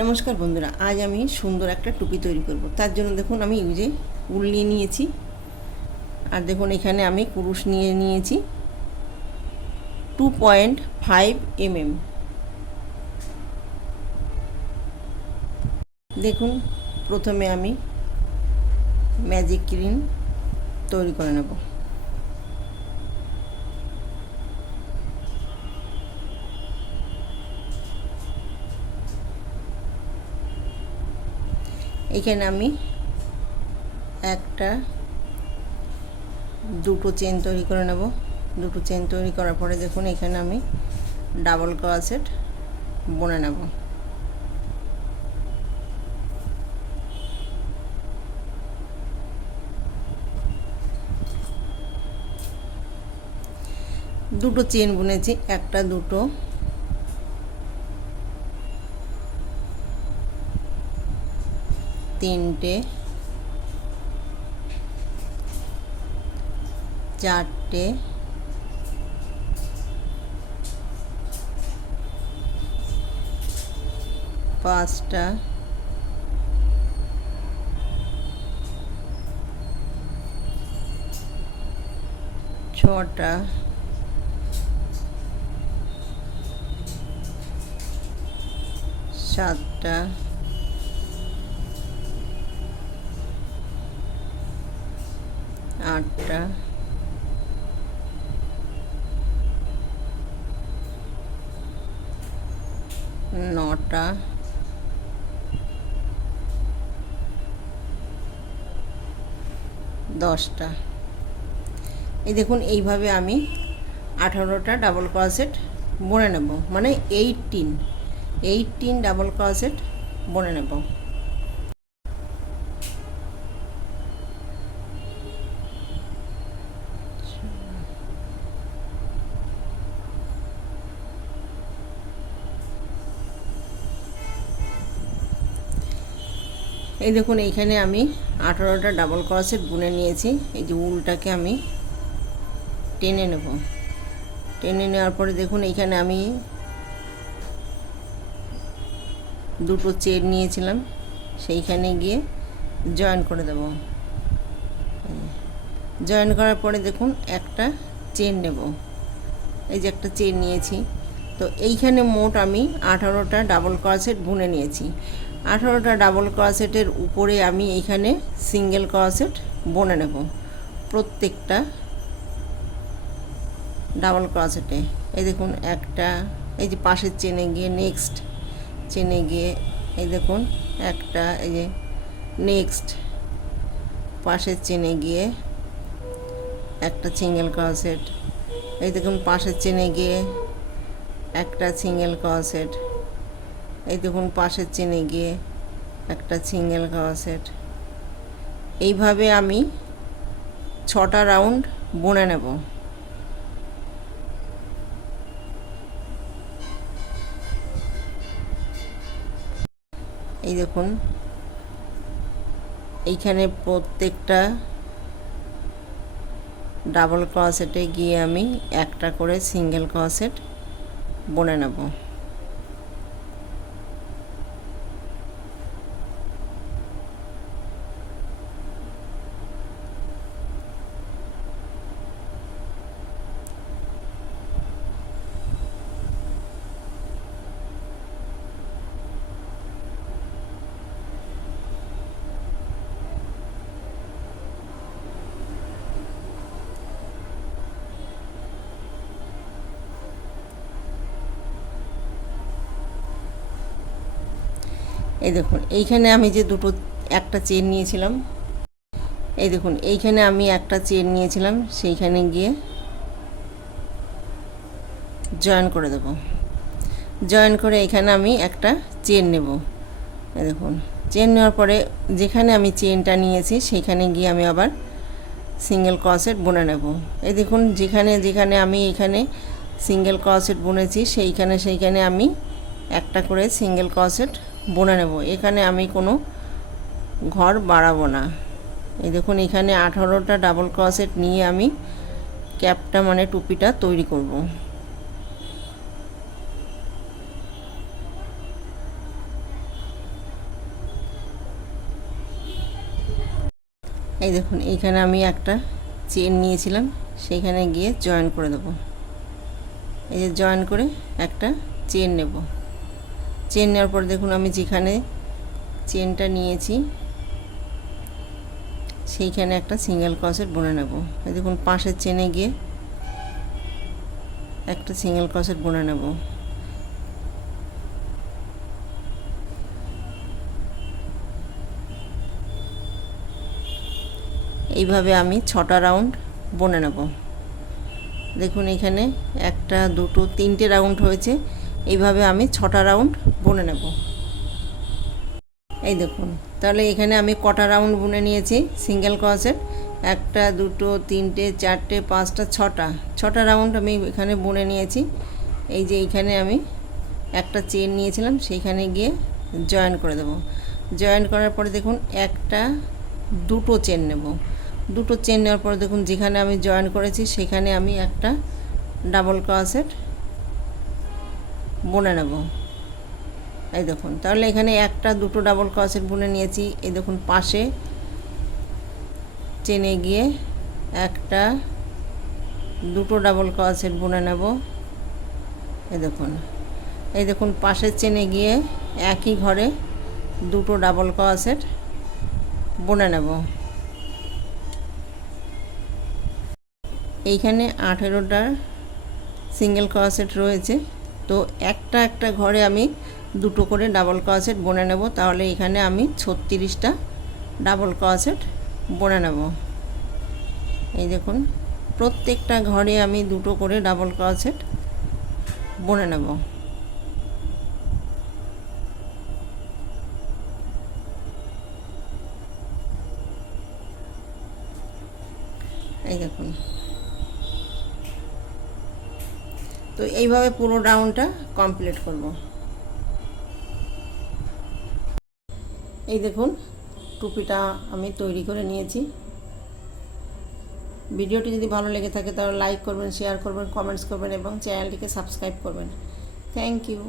নমস্কার বন্ধুরা, আজ আমি সুন্দর একটা টুপি তৈরি করব। তার জন্য দেখুন আমি যে উল নিয়ে নিয়েছি। আর দেখুন এখানে আমি কুরুশ নিয়ে নিয়েছি। টু পয়েন্ট ফাইভ এমএম দেখুন, প্রথমে আমি ম্যাজিক ক্রিম তৈরি করে নেব। এখানে আমি একটা দুটো চেন তৈরি করে নেব। দুটো চেন তৈরি করার পরে দেখুন এখানে আমি ডাবল ক্রসেট বনে নেব। দুটো চেন বুনেছি, একটা, দুটো। তিনটে চারটে পাঁচটা ছটা সাতটা আটটা। নটা। দশটা। এই দেখুন, এইভাবে আমি আঠারোটা ডাবল ক্রসেট বনে নেব। মানে এইটিন এইটিন ডাবল ক্রসেট বনে নেব। এই দেখুন, এইখানে আমি আঠারোটা ডাবল ক্রসেট বুনে নিয়েছি। এই যে উলটাকে আমি টেনে নেব। টেনে নেওয়ার পরে দেখুন, এইখানে আমি দুটো চেন নিয়েছিলাম। সেইখানে গিয়ে জয়েন করে দেব। জয়েন করার পরে দেখুন, একটা চেন নেব। এই যে একটা চেন নিয়েছি। তো এইখানে মোট আমি আঠারোটা ডাবল ক্রসেট বুনে নিয়েছি। আঠারোটা ডাবল ক্রসেটের উপরে আমি এইখানে সিঙ্গেল ক্রসেট বনে নেব। প্রত্যেকটা ডাবল ক্রসেটে এই দেখুন একটা, এই যে পাশের চেনে গিয়ে নেক্সট চেনে গিয়ে, এই দেখুন একটা, এই যে নেক্সট পাশের চেনে গিয়ে একটা সিঙ্গেল ক্রসেট এই দেখুন পাশের চেনে গিয়ে একটা সিঙ্গেল ক্রসেট এই দেখুন, পাশের চেনে গিয়ে একটা সিঙ্গেল ক্রসেট এইভাবে আমি ছটা রাউন্ড বুনে নেব। এই দেখুন, এইখানে প্রত্যেকটা ডাবল ক্রসেটে গিয়ে আমি একটা করে সিঙ্গেল ক্রসেট বনে নেব। এই দেখুন, এইখানে আমি যে দুটো, একটা চেন নিয়েছিলাম, এই দেখুন, এইখানে আমি একটা চেন নিয়েছিলাম, সেইখানে গিয়ে জয়েন করে দেব। জয়েন করে এখানে আমি একটা চেন নেব। দেখুন চেন নেওয়ার পরে যেখানে আমি চেনটা নিয়েছি, সেইখানে গিয়ে আমি আবার সিঙ্গেল ক্রসেট বুনে নেব। এই দেখুন, যেখানে যেখানে আমি এখানে সিঙ্গেল ক্রসেট বুনেছি, সেইখানে সেইখানে আমি একটা করে সিঙ্গেল ক্রসেট বুনে নেব। এখানে আমি কোনো ঘর বাড়াবো না। এই দেখুন, এখানে আঠারোটা ডাবল ক্রসেট নিয়ে আমি ক্যাপটা মানে টুপিটা তৈরি করব। এই দেখুন, এখানে আমি একটা চেন নিয়েছিলাম, সেখানে গিয়ে জয়েন করে দেব। এই যে জয়েন করে একটা চেন নেব। চেন নেওয়ার পর দেখুন আমি যেখানে চেনটা নিয়েছি, সেইখানে একটা সিঙ্গেল ক্রসেট বুনে নেব। দেখুন পাশের চেনে গিয়ে একটা সিঙ্গেল ক্রসেট বুনে নেব। এইভাবে আমি ছটা রাউন্ড বনে নেব। দেখুন এখানে একটা, দুটো, তিনটে রাউন্ড হয়েছে। এইভাবে আমি ছটা রাউন্ড বুনে নেব। এই দেখুন, তাহলে এখানে আমি কটা রাউন্ড বুনে নিয়েছি সিঙ্গেল ক্রসেট একটা, দুটো, তিনটে, চারটে, পাঁচটা, ছটা। ছটা রাউন্ড আমি এখানে বুনে নিয়েছি। এই যে এইখানে আমি একটা চেন নিয়েছিলাম, সেইখানে গিয়ে জয়েন করে দেবো। জয়েন করার পরে দেখুন, একটা, দুটো চেন নেব। দুটো চেন নেওয়ার পরে দেখুন, যেখানে আমি জয়েন করেছি, সেখানে আমি একটা ডাবল ক্রসেট বুনে নেব। এই দেখুন, তাহলে এখানে একটা, দুটো ডাবল ক্রসেট বুনে নিয়েছি। এই দেখুন, পাশে চেনে গিয়ে একটা, দুটো ডাবল ক্রসেট বুনে নেব। এই দেখুন এই দেখুন পাশের চেনে গিয়ে একই ঘরে দুটো ডাবল ক্রসেট বুনে নেব। এইখানে আঠেরোটা সিঙ্গেল ক্রসেট রয়েছে। তো একটা একটা ঘরে আমি দুটো করে ডাবল ক্রসেট বনে নেব। তাহলে এখানে আমি ছত্রিশটা ডাবল ক্রসেট বনে নেব। এই দেখুন, প্রত্যেকটা ঘরে আমি দুটো করে ডাবল ক্রসেট বনে নেব। এই দেখুন তো এইভাবে পুরো রাউন্ডটা কমপ্লিট করব। এই দেখুন, টুপিটা আমি তৈরি করে নিয়েছি। ভিডিওটি যদি ভালো লেগে থাকে তাহলে লাইক করবেন শেয়ার করবেন কমেন্টস করবেন এবং চ্যানেলটিকে সাবস্ক্রাইব করবেন। Thank you